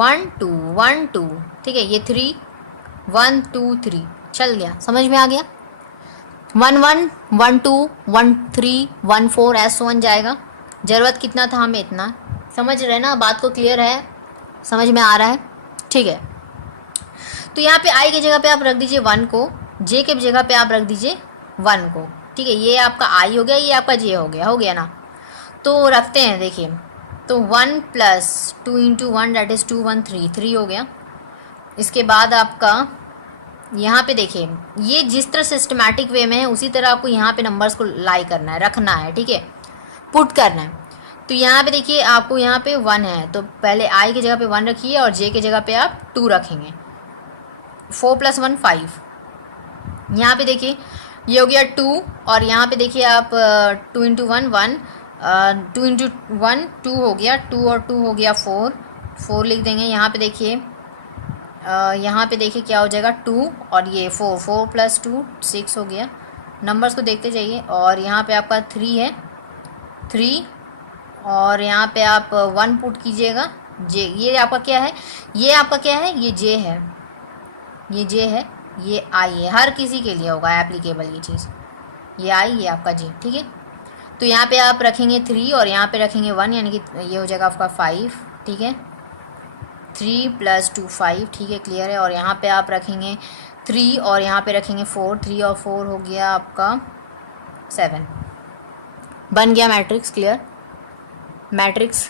1 2 1 2, ठीक है, ये 3 1 2 3 चल गया, समझ में आ गया। 1 1 1 2 1 3 1 4 S1 जाएगा। ज़रूरत कितना था हमें, इतना। समझ रहे ना बात को, क्लियर है, समझ में आ रहा है, ठीक है। तो यहाँ पे I की जगह पे आप रख दीजिए 1 को, J के जगह पे आप रख दीजिए 1 को, ठीक है। ये आपका I हो गया, ये आपका J हो गया ना। तो रखते हैं, देखिए, तो 1 प्लस 2 इंटू 1 दैट इज़ 2 1 3 3 हो गया। इसके बाद आपका यहाँ पे देखिए, ये जिस तरह सिस्टमैटिक वे में है उसी तरह आपको यहाँ पे नंबर्स को लाई करना है, रखना है, ठीक है। पुट करना है। तो यहाँ पे देखिए आपको यहाँ पे 1 है, तो पहले आई की जगह पे 1 रखिए और जे की जगह पे आप 2 रखेंगे। 4 + 1 5। यहाँ पे देखिए ये हो गया 2 और यहाँ पे देखिए आप 2 × 1 1, 2 × 1 2 हो गया, 2 और 2 हो गया 4, 4 लिख देंगे। यहाँ पे देखिए क्या हो जाएगा 2 और ये 4, 4 + 2 6 हो गया। नंबर्स को देखते जाइए और यहाँ पे आपका 3 है, 3 और यहाँ पे आप 1 पुट कीजिएगा। जे ये आपका क्या है, ये आपका क्या है, ये जे है, ये जे है, ये आई है। हर किसी के लिए होगा एप्लीकेबल ये चीज़, ये आई, ये आपका जे, ठीक है। तो यहाँ पे आप रखेंगे 3 और यहाँ पे रखेंगे 1, यानी कि ये हो जाएगा आपका 5, ठीक है। 3 + 2 5, ठीक है, क्लियर है। और यहाँ पे आप रखेंगे 3 और यहाँ पे रखेंगे 4, 3 और 4 हो गया आपका 7। बन गया मैट्रिक्स, क्लियर मैट्रिक्स।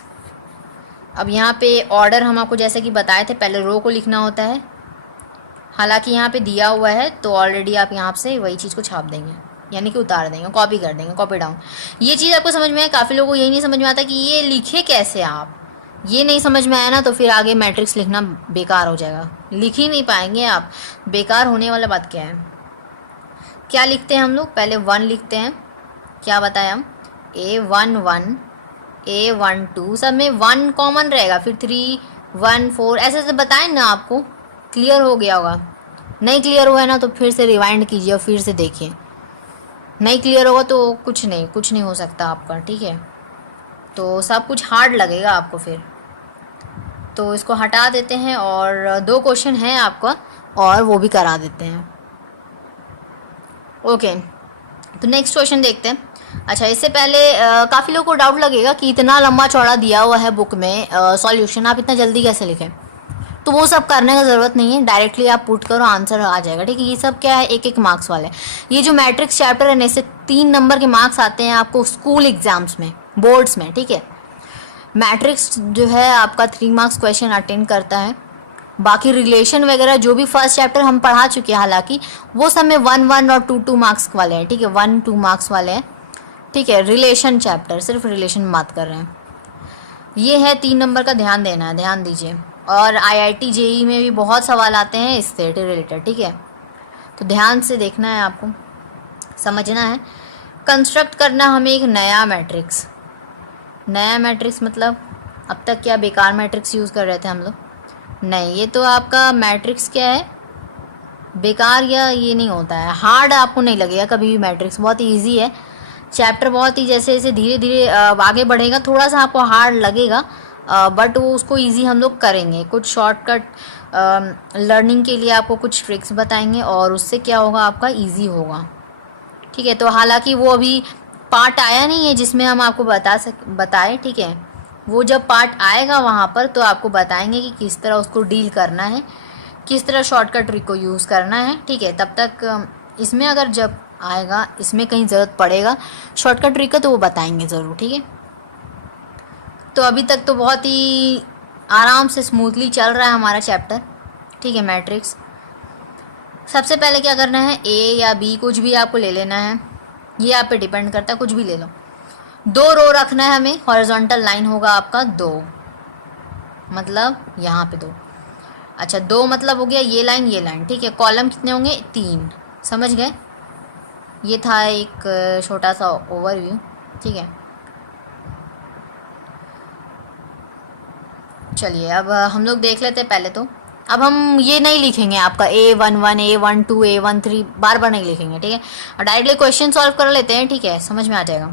अब यहाँ पे ऑर्डर हम आपको जैसे कि बताए थे, पहले रो को लिखना होता है। हालांकि यहाँ पे दिया हुआ है तो ऑलरेडी आप यहाँ से वही चीज़ को छाप देंगे, यानी कि उतार देंगे, कॉपी कर देंगे, कॉपी डाउन। ये चीज़ आपको समझ में है। काफ़ी लोगों को यही नहीं समझ में आता कि ये लिखे कैसे आप, ये नहीं समझ में आया ना तो फिर आगे मैट्रिक्स लिखना बेकार हो जाएगा, लिख ही नहीं पाएंगे आप। बेकार होने वाला बात क्या है, क्या लिखते हैं हम लोग, पहले 1 लिखते हैं। क्या बताएं हम, A1 1, A1 2, सब में 1 कॉमन रहेगा, फिर 3 1 4 ऐसे ऐसे बताएं ना, आपको क्लियर हो गया होगा। नहीं क्लियर हुआ है ना तो फिर से रिवाइंड कीजिए और फिर से देखिए। नहीं क्लियर होगा तो कुछ नहीं हो सकता आपका, ठीक है। तो सब कुछ हार्ड लगेगा आपको फिर, तो इसको हटा देते हैं और 2 क्वेश्चन हैं आपका और वो भी करा देते हैं। ओके, तो नेक्स्ट क्वेश्चन देखते हैं। अच्छा, इससे पहले काफ़ी लोगों को डाउट लगेगा कि इतना लंबा चौड़ा दिया हुआ है बुक में सॉल्यूशन, आप इतना जल्दी कैसे लिखें। तो वो सब करने का ज़रूरत नहीं है, डायरेक्टली आप पुट करो, आंसर आ जाएगा, ठीक है। ये सब क्या है, 1-1 मार्क्स वाले। ये जो मैट्रिक्स चैप्टर है, इससे 3 नंबर के मार्क्स आते हैं आपको स्कूल एग्जाम्स में, बोर्ड्स में, ठीक है। मैट्रिक्स जो है आपका 3 मार्क्स क्वेश्चन अटेंड करता है। बाकी रिलेशन वगैरह जो भी फर्स्ट चैप्टर हम पढ़ा चुके हैं, हालांकि वो सब में 1-1 और 2-2 मार्क्स वाले हैं, ठीक है, 1-2 मार्क्स वाले हैं, ठीक है। रिलेशन चैप्टर, सिर्फ रिलेशन में बात कर रहे हैं। ये है 3 नंबर का, ध्यान देना है, ध्यान दीजिए। और IIT JEE में भी बहुत सवाल आते हैं इससे रिलेटेड, ठीक है। तो ध्यान से देखना है, आपको समझना है। कंस्ट्रक्ट करना हमें एक नया मैट्रिक्स। नया मैट्रिक्स मतलब अब तक क्या बेकार मैट्रिक्स यूज़ कर रहे थे हम लोग, नहीं, ये तो आपका मैट्रिक्स क्या है, बेकार या ये नहीं होता है, हार्ड आपको नहीं लगेगा कभी भी। मैट्रिक्स बहुत ईजी है, चैप्टर बहुत ही जैसे जैसे धीरे धीरे आगे बढ़ेगा थोड़ा सा आपको हार्ड लगेगा, बट वो उसको इजी हम लोग करेंगे। कुछ शॉर्टकट लर्निंग के लिए आपको कुछ ट्रिक्स बताएंगे और उससे क्या होगा, आपका इजी होगा, ठीक है। तो हालांकि वो अभी पार्ट आया नहीं है जिसमें हम आपको बताएं, ठीक है। वो जब पार्ट आएगा वहाँ पर तो आपको बताएंगे कि किस तरह उसको डील करना है, किस तरह शॉर्टकट ट्रिक को यूज़ करना है, ठीक है। तब तक इसमें अगर जब आएगा, इसमें कहीं ज़रूरत पड़ेगा शॉर्टकट ट्रिक का तो वो बताएंगे ज़रूर, ठीक है। तो अभी तक तो बहुत ही आराम से स्मूथली चल रहा है हमारा चैप्टर, ठीक है, मैट्रिक्स। सबसे पहले क्या करना है, A या B कुछ भी आपको ले लेना है, ये आप पे डिपेंड करता है, कुछ भी ले लो। 2 रो रखना है हमें, हॉरिजॉन्टल लाइन होगा आपका 2, मतलब यहाँ पे 2। अच्छा, 2 मतलब हो गया ये लाइन, ठीक है। कॉलम कितने होंगे, 3, समझ गए। ये था एक छोटा सा ओवरव्यू, ठीक है। चलिए अब हम लोग देख लेते हैं पहले तो। अब हम ये नहीं लिखेंगे आपका A11 A12 A13 बार बार नहीं लिखेंगे, ठीक है। और डायरेक्टली क्वेश्चन सॉल्व कर लेते हैं, ठीक है, समझ में आ जाएगा।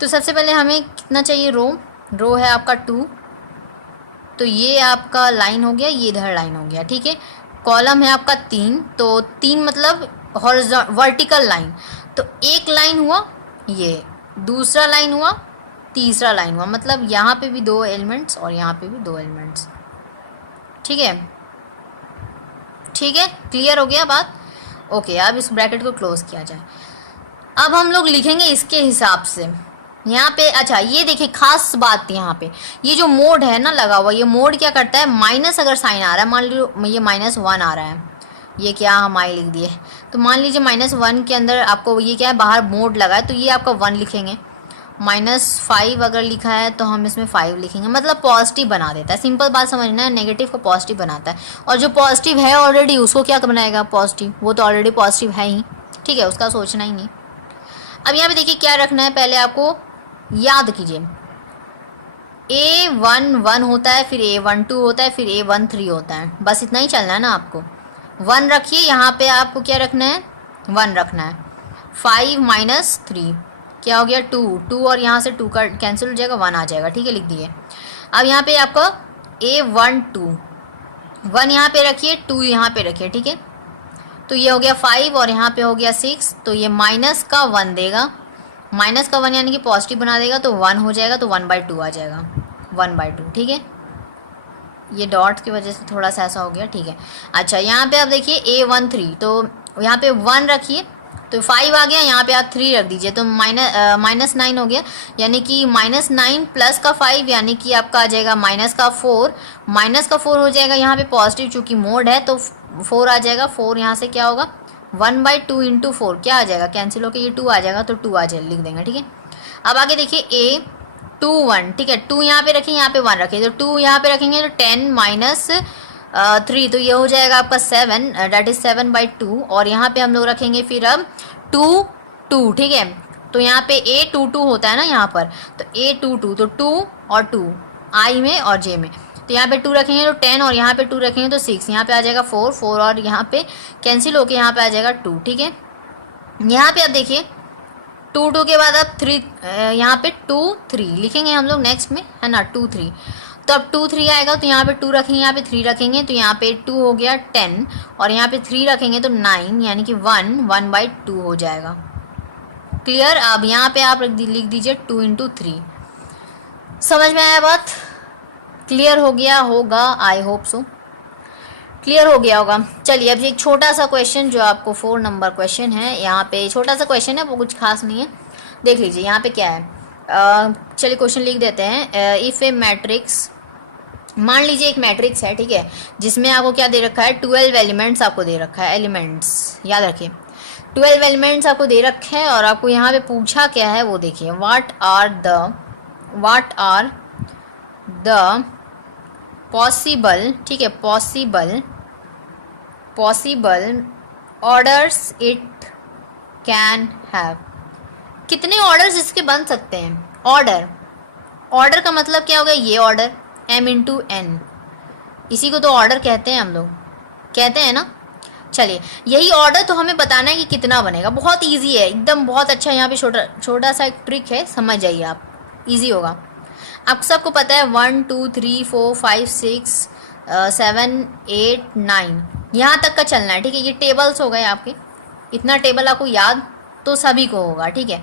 तो सबसे पहले हमें कितना चाहिए, रो है आपका 2, तो ये आपका लाइन हो गया, ये इधर लाइन हो गया, ठीक है। कॉलम है आपका 3, तो 3 मतलब वर्टिकल लाइन, तो एक लाइन हुआ, ये दूसरा लाइन हुआ, तीसरा लाइन हुआ, मतलब यहाँ पे भी 2 एलिमेंट्स और यहाँ पे भी 2 एलिमेंट्स, ठीक है, ठीक है, क्लियर हो गया बात। ओके, अब इस ब्रैकेट को क्लोज किया जाए। अब हम लोग लिखेंगे इसके हिसाब से यहाँ पे। अच्छा, ये देखिए खास बात यहाँ पे, ये जो मोड है ना लगा हुआ, ये मोड क्या करता है, माइनस अगर साइन आ रहा है, मान लीजिए ये -1 आ रहा है, ये क्या हम आई लिख दिए, तो मान लीजिए -1 के अंदर आपको ये क्या है, बाहर मोड लगा है, तो ये आपका 1 लिखेंगे। -5 अगर लिखा है तो हम इसमें 5 लिखेंगे, मतलब पॉजिटिव बना देता है। सिंपल बात समझना है, नेगेटिव को पॉजिटिव बनाता है, और जो पॉजिटिव है ऑलरेडी उसको क्या बनाएगा पॉजिटिव, वो तो ऑलरेडी पॉजिटिव है ही, ठीक है, उसका सोचना ही नहीं। अब यहाँ पे देखिए क्या रखना है, पहले आपको याद कीजिए, A11 होता है, फिर A12 होता है, फिर A13 होता है, बस इतना ही चलना है ना आपको। 1 रखिए, यहाँ पे आपको क्या रखना है 1 रखना है। 5 - 3 क्या हो गया 2 और यहाँ से 2 का कैंसिल हो जाएगा, 1 आ जाएगा, ठीक है, लिख दिए। अब यहाँ पे आपका A12 1 यहाँ पे रखिए, 2 यहाँ पे रखिए, ठीक है, तो ये हो गया 5 और यहाँ पे हो गया 6, तो ये माइनस का 1 देगा, माइनस का 1 यानी कि पॉजिटिव बना देगा, तो 1 हो जाएगा, तो 1/2 आ जाएगा, 1/2, ठीक है। ये डॉट की वजह से थोड़ा सा ऐसा हो गया, ठीक है। अच्छा यहाँ पे आप देखिए A13, तो यहाँ पे 1 रखिए, तो 5 आ गया, यहाँ पे आप 3 रख दीजिए, तो -9 हो गया, यानी कि -9 प्लस का 5 यानी कि आपका आ जाएगा -4, -4 हो जाएगा, यहाँ पे पॉजिटिव चूँकि मोड है तो 4 आ जाएगा, 4 यहाँ से क्या होगा 1/2 × 4 क्या आ जाएगा, कैंसिल होकर ये 2 आ जाएगा, तो 2 आ जाएगा, लिख देंगे, ठीक है। अब आगे देखिए A21, ठीक है, 2 यहाँ पे रखें, यहाँ पे 1 रखें, तो 2 यहाँ पे रखेंगे तो 10 - 3, तो ये हो जाएगा आपका 7, डेट इज 7/2, और यहाँ पे हम लोग रखेंगे फिर अब 2, ठीक है, तो यहाँ पे A22 होता है ना यहाँ पर, तो A22, तो 2 और 2 I में और J में, तो यहाँ पे 2 रखेंगे तो 10 और यहाँ पे 2 रखेंगे तो 6, यहाँ पे आ जाएगा 4 और यहाँ पे कैंसिल होके यहाँ पे आ जाएगा 2, ठीक है। यहाँ पे आप देखिए 2 के बाद अब 3, यहाँ पे 2 3 लिखेंगे हम लोग नेक्स्ट में, है ना, 2 3, तो अब 2 3 आएगा, तो यहाँ पे 2 रखेंगे, यहाँ पे 3 रखेंगे, तो यहाँ पे 2 हो गया 10 और यहाँ पे 3 रखेंगे तो 9, यानी कि 1/2 हो जाएगा, क्लियर। अब यहाँ पे आप लिख दीजिए 2 × 3। समझ में आया बात, क्लियर हो गया होगा, आई होप सो क्लियर हो गया होगा। चलिए अब एक छोटा सा क्वेश्चन जो आपको 4 नंबर क्वेश्चन है, यहाँ पे छोटा सा क्वेश्चन है, वो कुछ खास नहीं है, देख लीजिए यहाँ पे क्या है। चलिए क्वेश्चन लिख देते हैं। इफ़ ए मैट्रिक्स, मान लीजिए एक मैट्रिक्स है, ठीक है, जिसमें आपको क्या दे रखा है 12 एलिमेंट्स आपको दे रखा है, एलिमेंट्स याद रखिए 12 एलिमेंट्स आपको दे रखे हैं, और आपको यहाँ पे पूछा क्या है वो देखिए, व्हाट आर द पॉसिबल, ठीक है, possible orders it can have, कितने ऑर्डर्स इसके बन सकते हैं। ऑर्डर का मतलब क्या होगा, ये ऑर्डर m × n, इसी को तो ऑर्डर कहते हैं, हम लोग कहते हैं ना। चलिए यही ऑर्डर तो हमें बताना है कि कितना बनेगा, बहुत इजी है एकदम, बहुत अच्छा। यहाँ पे छोटा सा एक ट्रिक है, समझ जाइए आप, इजी होगा। आप सबको पता है 1 2 3 4 5 6 7 8 9 यहाँ तक का चलना है, ठीक है। ये टेबल्स हो गए आपके, इतना टेबल आपको याद तो सभी को होगा, ठीक है।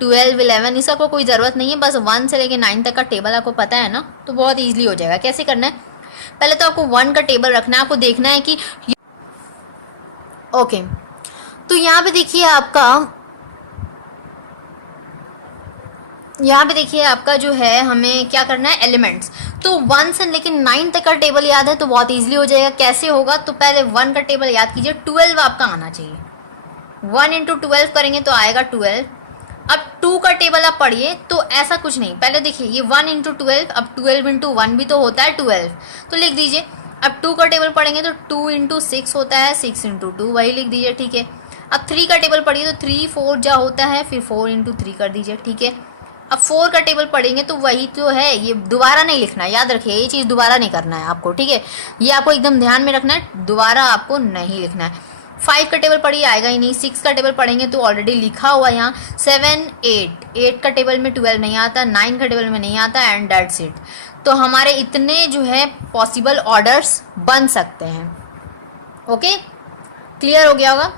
12 11 इसका कोई ज़रूरत नहीं है, बस 1 से लेके 9 तक का टेबल आपको पता है ना, तो बहुत ईजिली हो जाएगा। कैसे करना है, पहले तो आपको 1 का टेबल रखना है, आपको देखना है कि ओके, तो यहाँ पे देखिए आपका जो है, हमें क्या करना है एलिमेंट्स, तो 1 से लेकिन 9 तक का टेबल याद है तो बहुत इजीली हो जाएगा। कैसे होगा, तो पहले 1 का टेबल याद कीजिए, 12 आपका आना चाहिए, 1 × 12 करेंगे तो आएगा 12। अब 2 का टेबल आप पढ़िए, तो ऐसा कुछ नहीं, पहले देखिए ये 1 × 12, अब 12 × 1 भी तो होता है 12, तो लिख दीजिए। अब 2 का टेबल पढ़ेंगे तो 2 × 6 होता है, 6 × 2 वही लिख दीजिए, ठीक है। अब 3 का टेबल पढ़िए तो 3 4 जा होता है, फिर 4 × 3 कर दीजिए, ठीक है। अब 4 का टेबल पढ़ेंगे तो वही तो है, ये दोबारा नहीं लिखना है, याद रखिए ये चीज़ दोबारा नहीं करना है आपको, ठीक है, ये आपको एकदम ध्यान में रखना है, दोबारा आपको नहीं लिखना है। 5 का टेबल पढ़िए, आएगा ही नहीं। 6 का टेबल पढ़ेंगे तो ऑलरेडी लिखा हुआ यहाँ। 7 8 का टेबल में 12 नहीं आता, 9 का टेबल में नहीं आता, एंड दैट्स इट। तो हमारे इतने जो है पॉसिबल ऑर्डर्स बन सकते हैं। ओके, क्लियर हो गया होगा।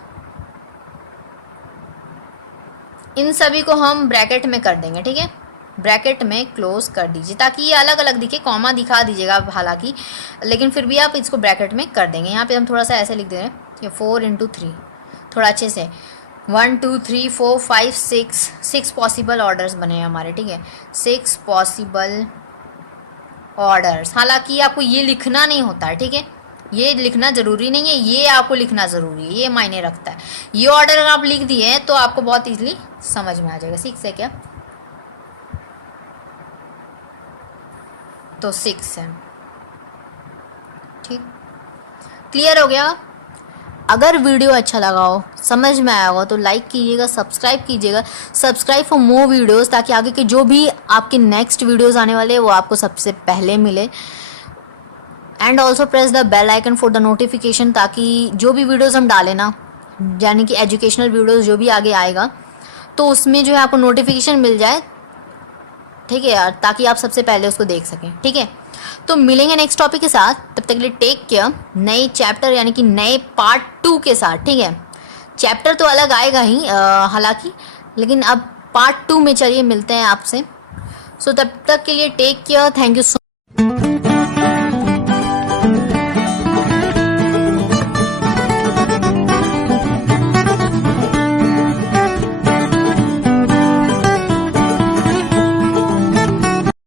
इन सभी को हम ब्रैकेट में कर देंगे, ठीक है, ब्रैकेट में क्लोज कर दीजिए ताकि ये अलग अलग दिखे, कॉमा दिखा दीजिएगा आप हालांकि, लेकिन फिर भी आप इसको ब्रैकेट में कर देंगे। यहाँ पे हम थोड़ा सा ऐसे लिख दे रहे हैं, ये 4 × 3 थोड़ा अच्छे से, 1 2 3 4 5 6 पॉसिबल ऑर्डर्स बने हैं हमारे, ठीक है, 6 पॉसिबल ऑर्डर्स। हालांकि आपको ये लिखना नहीं होता है, ठीक है, ये लिखना ज़रूरी नहीं है, ये आपको लिखना ज़रूरी है, ये मायने रखता है। ये ऑर्डर अगर आप लिख दिए तो आपको बहुत ईजिली समझ में आ जाएगा। 6 है क्या, तो 6 है। ठीक, क्लियर हो गया। अगर वीडियो अच्छा लगा हो, समझ में आया होगा, तो लाइक कीजिएगा, सब्सक्राइब कीजिएगा, सब्सक्राइब फॉर मोर वीडियोस, ताकि आगे के जो भी आपके नेक्स्ट वीडियोस आने वाले हैं वो आपको सबसे पहले मिले। And also press the bell icon for the notification, ताकि जो भी वीडियोस हम डालें ना, यानी कि एजुकेशनल वीडियोस जो भी आगे आएगा, तो उसमें जो है आपको नोटिफिकेशन मिल जाए। ठीक है यार, ताकि आप सबसे पहले उसको देख सकें। ठीक है, तो मिलेंगे नेक्स्ट टॉपिक के साथ, तब तक के लिए टेक केयर। नए चैप्टर यानी कि नए पार्ट 2 के साथ। ठीक है, चैप्टर तो अलग आएगा ही हालांकि, लेकिन अब पार्ट 2 में चलिए मिलते हैं आपसे। सो तब तक के लिए take care, thank you so